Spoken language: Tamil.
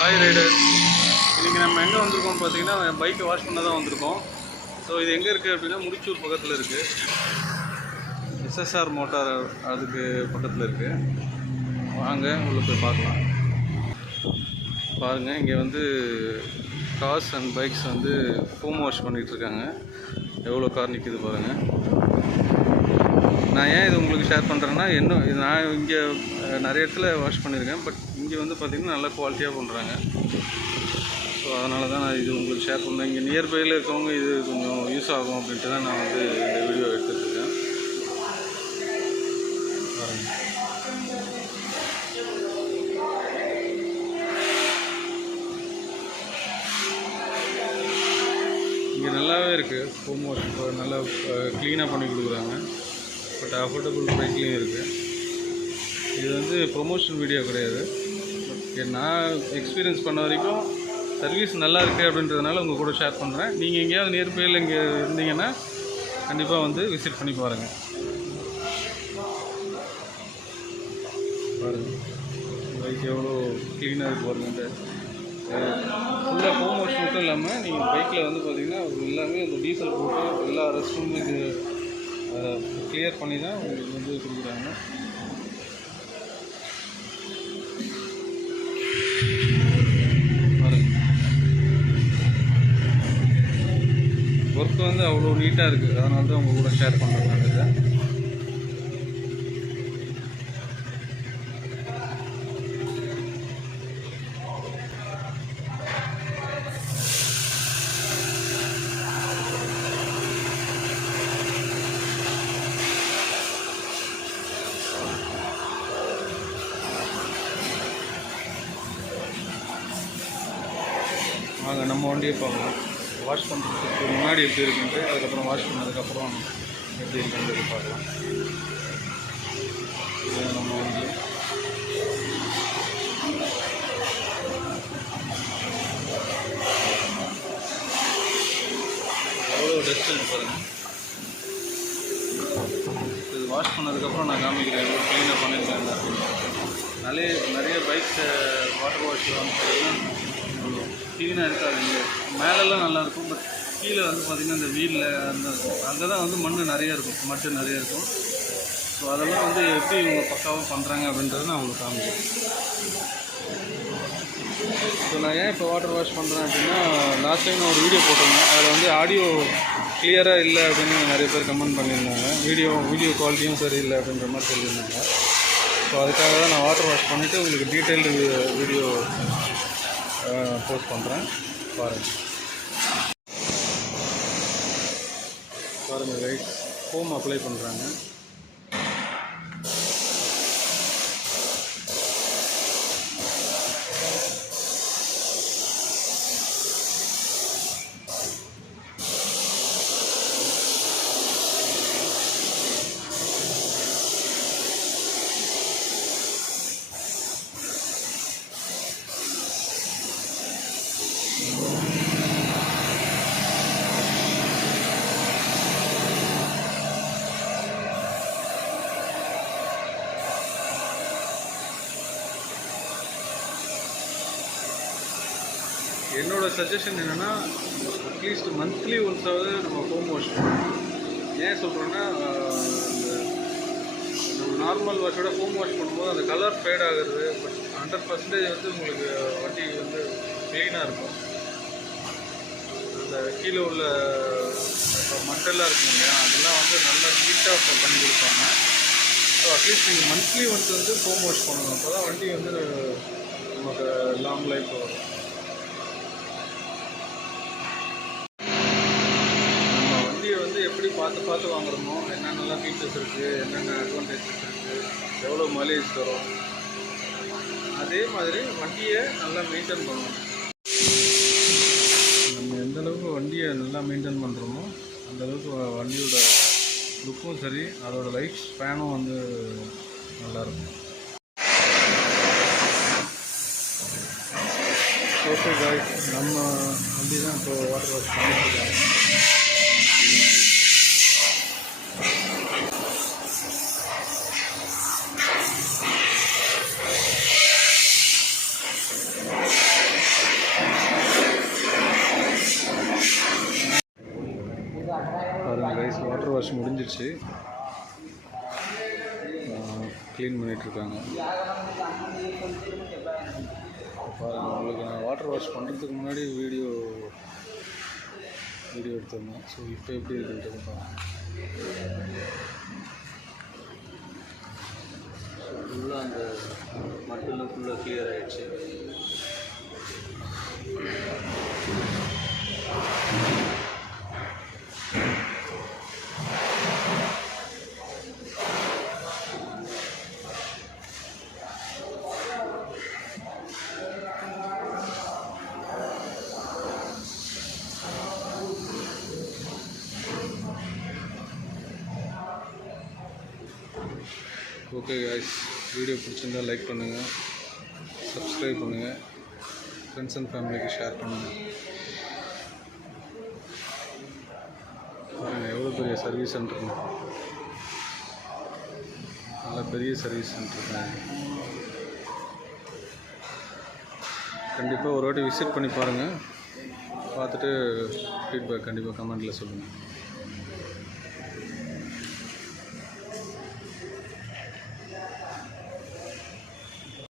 ஹாய் ரைடர்ஸ், இன்றைக்கி நம்ம எங்கே வந்திருக்கோம் பார்த்தீங்கன்னா பைக்கை வாஷ் பண்ண தான் வந்திருக்கோம். ஸோ இது எங்கே இருக்குது அப்படின்னா முடிச்சூர் பக்கத்தில் இருக்குது. எஸ்எஸ்ஆர் மோட்டார் அதுக்கு பக்கத்தில் இருக்குது. வாங்க உள்ளே போய் பார்க்கலாம். பாருங்கள், இங்கே வந்து கார்ஸ் அண்ட் பைக்ஸ் வந்து ஃபோம் வாஷ் பண்ணிகிட்ருக்காங்க. எவ்வளோ கார் நிற்கிது பாருங்கள். நான் ஏன் இது உங்களுக்கு ஷேர் பண்ணுறேன்னா, இது நான் இங்கே நிறைய இடத்துல வாஷ் பண்ணியிருக்கேன். பட் இங்கே வந்து பார்த்திங்கன்னா நல்ல குவாலிட்டியாக பண்ணுறாங்க. ஸோ அதனால தான் நான் இது உங்களுக்கு ஷேர் பண்ணேன். இங்கே நியர்பையில் இருக்கவங்க இது கொஞ்சம் யூஸ் ஆகும் அப்படின்ட்டு தான் நான் வந்து இந்த வீடியோ எடுத்துகிட்ருக்கேன். இங்கே நல்லாவே இருக்குது. ஃபோம் வாஷ் இப்போ நல்லா க்ளீனாக பண்ணி கொடுக்குறாங்க. பட் அஃபோர்டபுள் ப்ரைஸ்லேயும் இருக்குது. இது வந்து ப்ரொமோஷன் வீடியோ கிடையாது. பட் நான் எக்ஸ்பீரியன்ஸ் பண்ண வரைக்கும் சர்வீஸ் நல்லா இருக்குது அப்படின்றதுனால உங்கள் கூட ஷேர் பண்ணுறேன். நீங்கள் எங்கேயாவது நியர்பையில் இங்கே இருந்தீங்கன்னா கண்டிப்பாக வந்து விசிட் பண்ணி பாருங்கள். பைக் எவ்வளோ க்ளீனாக இருக்குது பாருங்கள். ஃபுல்லாக ஃபோம் வாஷ் மட்டும் இல்லாமல் நீங்கள் பைக்கில் வந்து பார்த்திங்கன்னா எல்லாமே இந்த டீசல் போட்டு எல்லா ரெஸ்ட்டும் இது கிளியர் பண்ணி தான் உங்களுக்கு வந்து கொடுக்குறாங்க. ஒர்க் வந்து அவ்வளோ நீட்டாக இருக்குது. அதனால தான் உங்கள் கூட ஷேர் பண்ணுறேன். இதை வாங்க நம்ம வண்டியை பார்க்கலாம். வாஷ் பண்ணுறதுக்கு முன்னாடி எப்படி இருக்குன்ட்டு, அதுக்கப்புறம் வாஷ் பண்ணதுக்கப்புறம் எப்படி இருக்குன்றது பார்க்கலாம். இது நம்ம வண்டி. எவ்வளோ டஸ்ட் இருக்கு பாருங்கள். இது வாஷ் பண்ணதுக்கப்புறம் நான் காமிக்கிறேன் எவ்வளோ க்ளீனாக பண்ணியிருக்கேன் அப்படின்னு. நிறைய பைக்ஸ் வாட்டர் வாஷ் வந்து பார்த்தீங்கன்னா க்ளீனாக இருக்காது. இங்கே மேலெல்லாம் நல்லாயிருக்கும். பட் கீழே வந்து பார்த்திங்கன்னா இந்த வீலில் அங்கே தான் வந்து மண் நிறையா இருக்கும், மட்டு நிறையா இருக்கும். ஸோ அதெல்லாம் வந்து எப்படி இவங்க பக்காவாக பண்ணுறாங்க அப்படின்றது நான் உங்களுக்கு காமிக்கிறேன். ஸோ நான் ஏன் இப்போ வாட்டர் வாஷ் பண்ணுறேன் அப்படின்னா, லாஸ்ட் டைம் நான் ஒரு வீடியோ போட்டிருந்தேன். அதில் வந்து ஆடியோ கிளியராக இல்லை அப்படின்னு நிறைய பேர் கமெண்ட் பண்ணியிருந்தாங்க. வீடியோ குவாலிட்டியும் சரியில்லை அப்படின்ற மாதிரி சொல்லியிருந்தாங்க. ஸோ அதுக்காக தான் நான் வாட்டர் வாஷ் பண்ணிவிட்டு உங்களுக்கு டீட்டெயில்டு வீடியோ போஸ்ட் பண்ணுறேன். பாருங்கள் ரைட் ஃபோம் அப்ளை பண்ணுறாங்க. என்னோடய சஜஷன் என்னென்னா, அட்லீஸ்ட் மந்த்லி ஒன்ஸாவது நம்ம ஃபோம் வாஷ் பண்ணணும். ஏன் சொல்கிறேன்னா, நம்ம நார்மல் வாஷோட ஃபோம் வாஷ் பண்ணும்போது அந்த கலர் ஃபேட் ஆகுறது. பட் 100% வந்து உங்களுக்கு வண்டி வந்து க்ளீனாக இருக்கும். அந்த கீழே உள்ள மட்டெல்லாம் இருக்குங்க, அதெல்லாம் வந்து நல்லா நீட்டாக பண்ணி கொடுப்பாங்க. ஸோ அட்லீஸ்ட் நீங்கள் மந்த்லி ஒன்ஸ் வந்து ஃபோம் வாஷ் பண்ணணும். அப்போ தான் வண்டி வந்து நமக்கு லாங் லைஃப் வரும். எப்படி பார்த்து வாங்குறோமோ, என்னென்னலாம் ஃபீச்சர்ஸ் இருக்குது, என்னென்ன அட்வான்டேஜஸ் இருக்குது, எவ்வளோ மைலேஜ் தரும், அதே மாதிரி வண்டியை நல்லா மெயின்டைன் பண்ணணும். நம்ம எந்தளவுக்கு வண்டியை நல்லா மெயின்டைன் பண்ணுறோமோ அந்தளவுக்கு வண்டியோட லுக்கும் சரி, அதோடய லைஃப் ஸ்பேனும் வந்து நல்லாயிருக்கும். ஓகே காய்ஸ், நம்ம வண்டி தான் இப்போ வாட்டர் வாஷ் பண்ணிட்டுருக்காங்க. வாஷ் முடிஞ்சிருச்சு, க்ளீன் பண்ணிகிட்ருக்காங்க. பாருங்கள், உங்களுக்கு நான் வாட்டர் வாஷ் பண்ணுறதுக்கு முன்னாடி வீடியோ எடுத்திருந்தேன். ஸோ இப்போ எப்படி இருக்குன்றது பாருங்கள். ஃபுல்லாக அந்த மட்டும் ஃபுல்லாக கிளியர் ஆகிடுச்சு. ஓகே காய்ஸ், வீடியோ பிடிச்சிருந்தால் லைக் பண்ணுங்கள், சப்ஸ்கிரைப் பண்ணுங்கள், ஃப்ரெண்ட்ஸ் அண்ட் ஃபேமிலிக்கு ஷேர் பண்ணுங்கள். பாருங்கள் எவ்வளோ பெரிய சர்வீஸ் சென்டர்னு, நல்ல பெரிய சர்வீஸ் சென்டர். கண்டிப்பாக ஒரு வாட்டி விசிட் பண்ணி பாருங்கள், பார்த்துட்டு ஃபீட்பேக் கண்டிப்பாக கமெண்ட்டில் சொல்லுங்கள்.